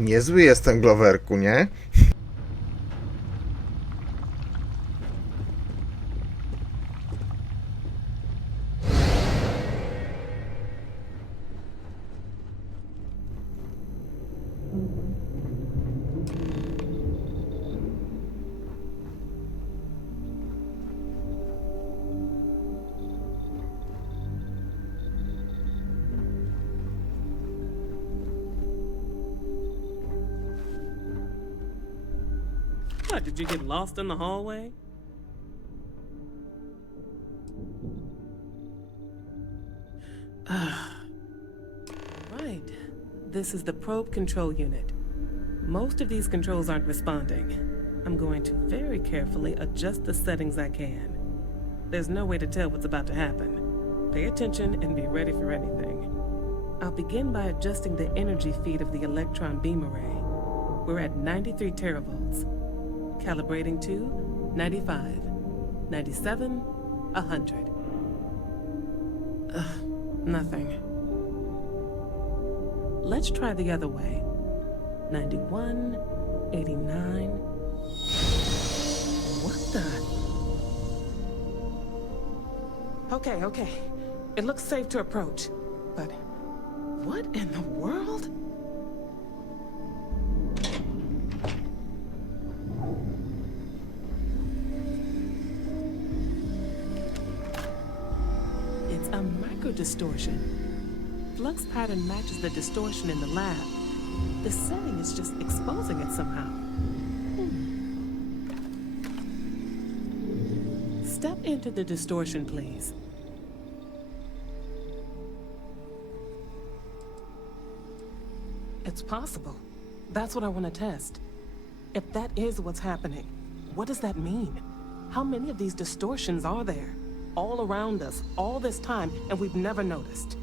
Niezły jestem, Gloverku, nie? What, did you get lost in the hallway? Right. This is the probe control unit. Most of these controls aren't responding. I'm going to very carefully adjust the settings I can. There's no way to tell what's about to happen. Pay attention and be ready for anything. I'll begin by adjusting the energy feed of the electron beam array. We're at 93 teravolts. Calibrating to 95, 97, 100. Nothing. Let's try the other way. 91, 89. What the? Okay. It looks safe to approach. But what in the world? It's a microdistortion. Flux pattern matches the distortion in the lab. The setting is just exposing it somehow. Step into the distortion, please. It's possible. That's what I want to test. If that is what's happening, what does that mean? How many of these distortions are there? All around us, all this time, and we've never noticed.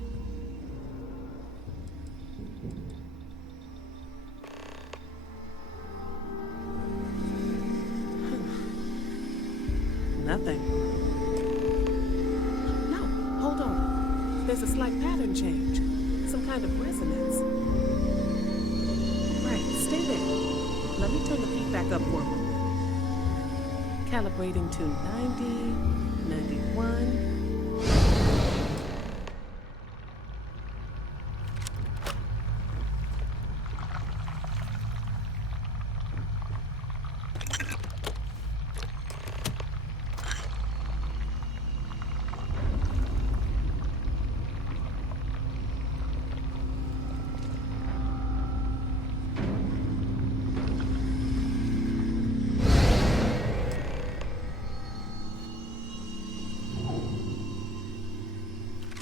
Nothing. No, hold on. There's a slight pattern change. Some kind of resonance. Right, stay there. Let me turn the feedback up for a moment. Calibrating to 90, 91.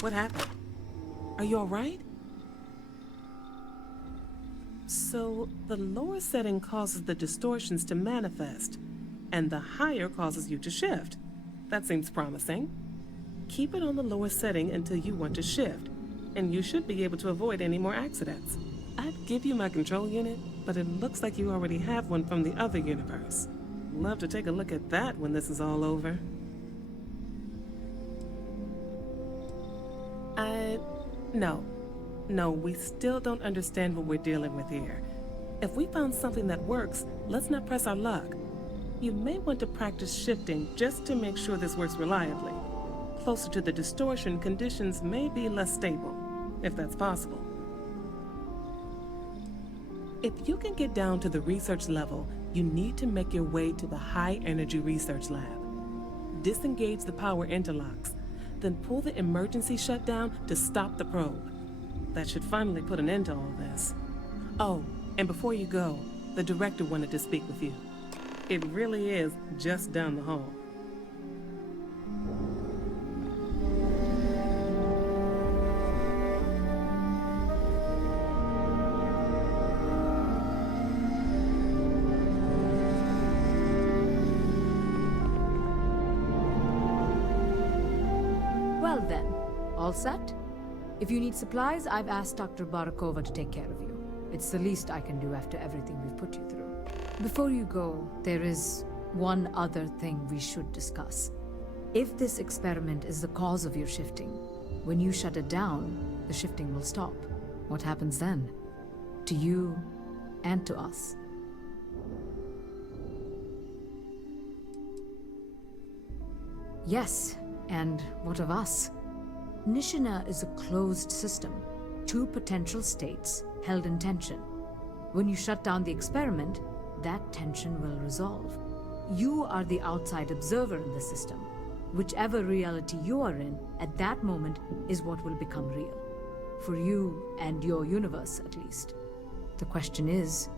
What happened? Are you all right? So, the lower setting causes the distortions to manifest, and the higher causes you to shift. That seems promising. Keep it on the lower setting until you want to shift, and you should be able to avoid any more accidents. I'd give you my control unit, but it looks like you already have one from the other universe. Love to take a look at that when this is all over. No, we still don't understand what we're dealing with here. If we found something that works, let's not press our luck. You may want to practice shifting just to make sure this works reliably. Closer to the distortion, conditions may be less stable, if that's possible. If you can get down to the research level, you need to make your way to the high-energy research lab. Disengage the power interlocks, then pull the emergency shutdown to stop the probe. That should finally put an end to all this. Oh, and before you go, the director wanted to speak with you. It really is just down the hall. Well then, all set? If you need supplies, I've asked Dr. Barakova to take care of you. It's the least I can do after everything we've put you through. Before you go, there is one other thing we should discuss. If this experiment is the cause of your shifting, when you shut it down, the shifting will stop. What happens then? To you and to us. Yes, and what of us? Nishina is a closed system. Two potential states held in tension. When you shut down the experiment, that tension will resolve. You are the outside observer in the system. Whichever reality you are in, at that moment, is what will become real. For you and your universe, at least. The question is,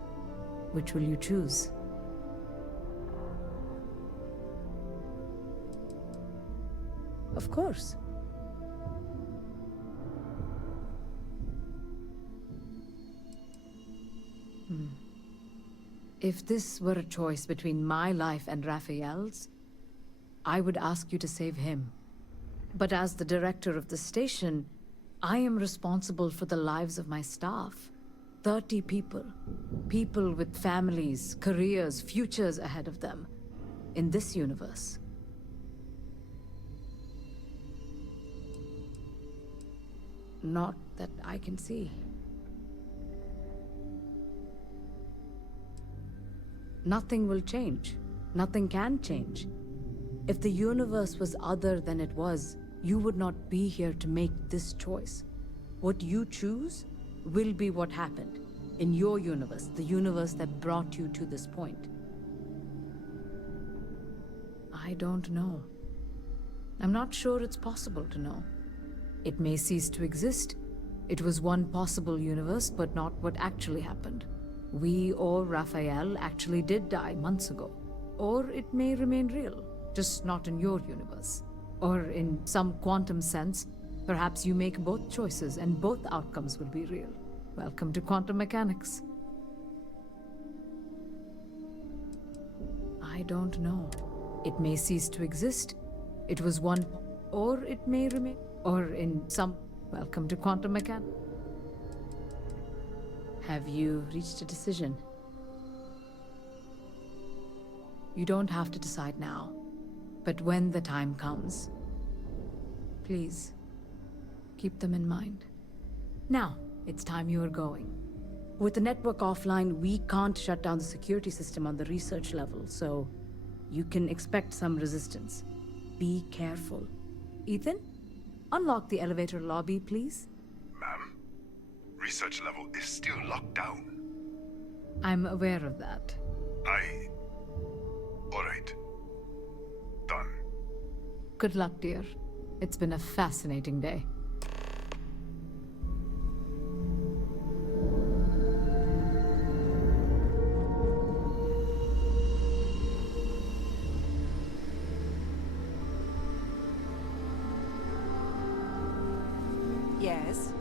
which will you choose? Of course. If this were a choice between my life and Raphael's, I would ask you to save him. But as the director of the station, I am responsible for the lives of my staff. 30 people. People with families, careers, futures ahead of them. In this universe. Not that I can see. Nothing will change. Nothing can change. If the universe was other than it was, you would not be here to make this choice. What you choose will be what happened in your universe, the universe that brought you to this point. I don't know. I'm not sure it's possible to know. It may cease to exist. It was one possible universe, but not what actually happened. We or Raphael actually did die months ago. Or it may remain real, just not in your universe. Or in some quantum sense, perhaps you make both choices and both outcomes will be real. Welcome to quantum mechanics. I don't know. It may cease to exist. It was one, or it may remain, or in some... Welcome to quantum mechanics. Have you reached a decision? You don't have to decide now, but when the time comes, please, keep them in mind. Now, it's time you are going. With the network offline, we can't shut down the security system on the research level, so you can expect some resistance. Be careful. Ethan, unlock the elevator lobby, please. Ma'am, research level is still locked down. I'm aware of that. All right. Done. Good luck, dear. It's been a fascinating day. Yes.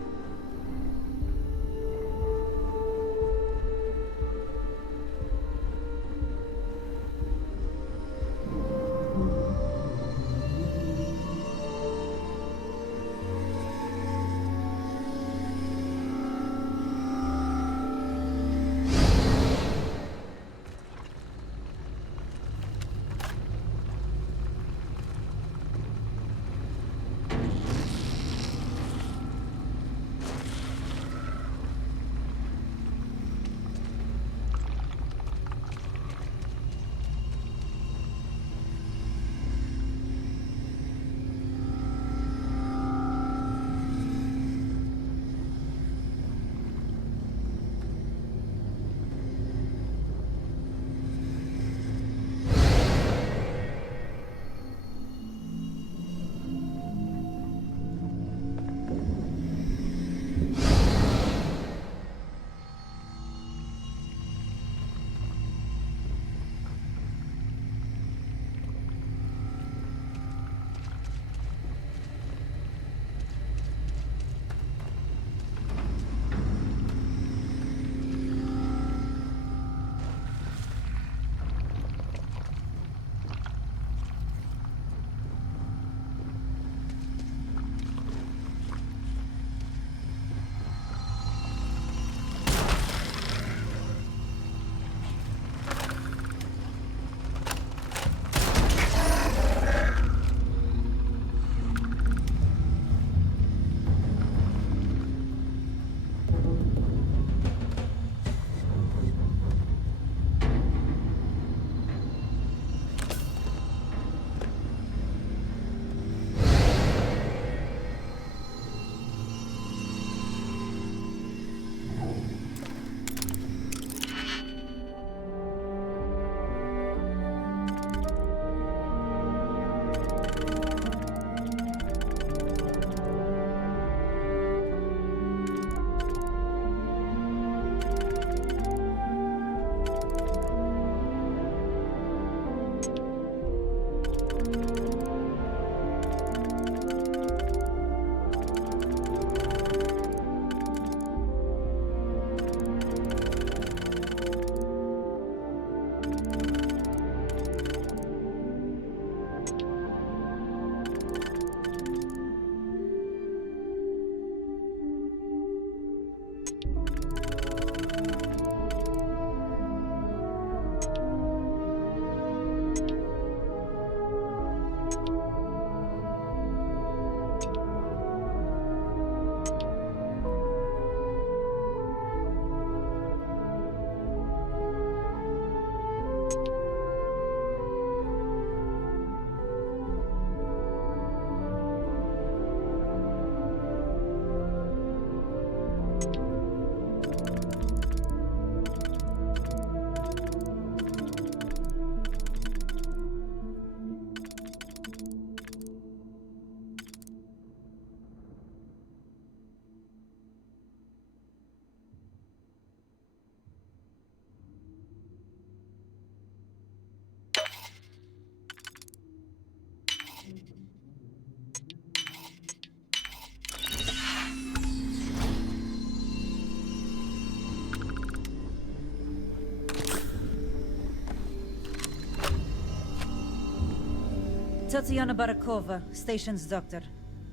Tatiana Barakova, station's doctor.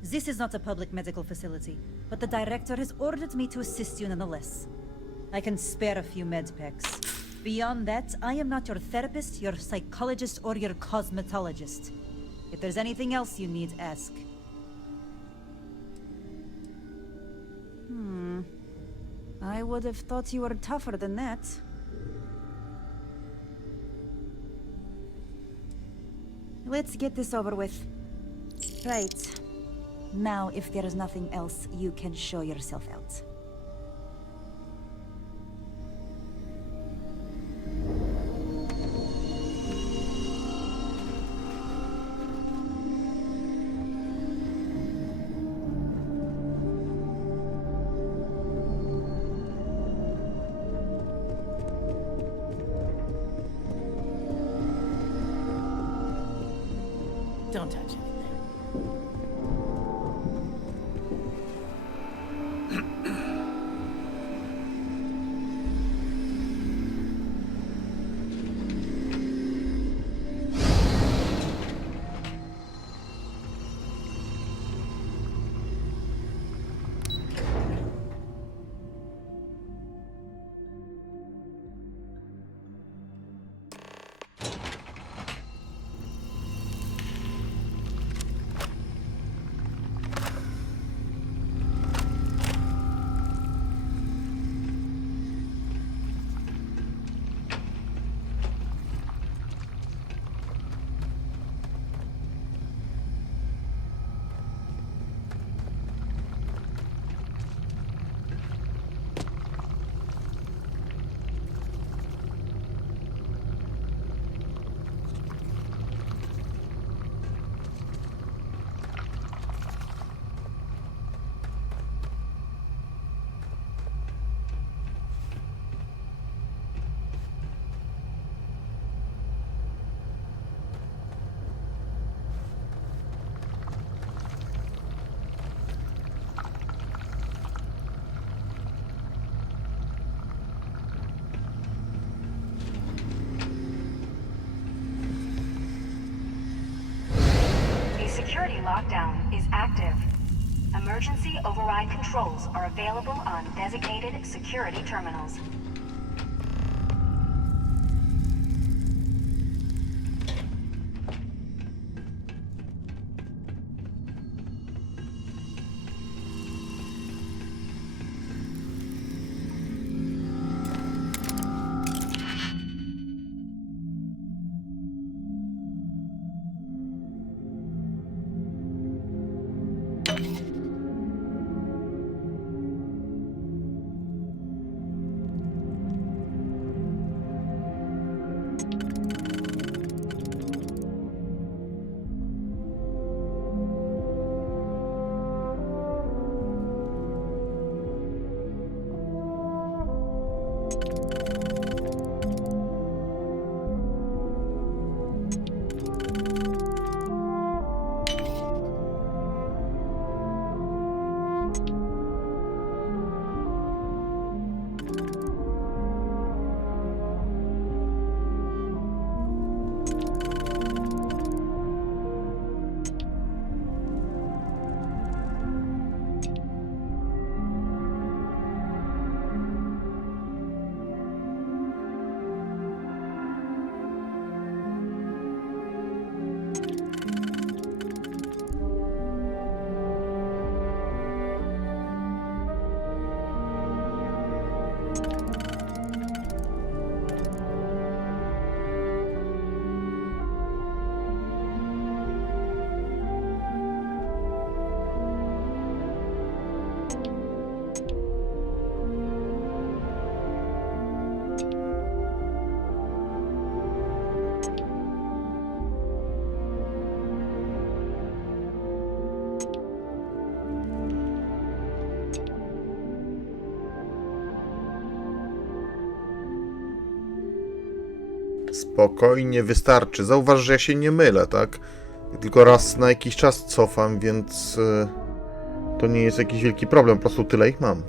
This is not a public medical facility, but the director has ordered me to assist you nonetheless. I can spare a few med packs. Beyond that, I am not your therapist, your psychologist, or your cosmetologist. If there's anything else you need, ask. I would have thought you were tougher than that. Let's get this over with. Right. Now, if there's nothing else, you can show yourself out. Don't touch anything. Security lockdown is active. Emergency override controls are available on designated security terminals. Spokojnie, wystarczy. Zauważ, że ja się nie mylę, tak? Ja tylko raz na jakiś czas cofam, więc to nie jest jakiś wielki problem, po prostu tyle ich mam.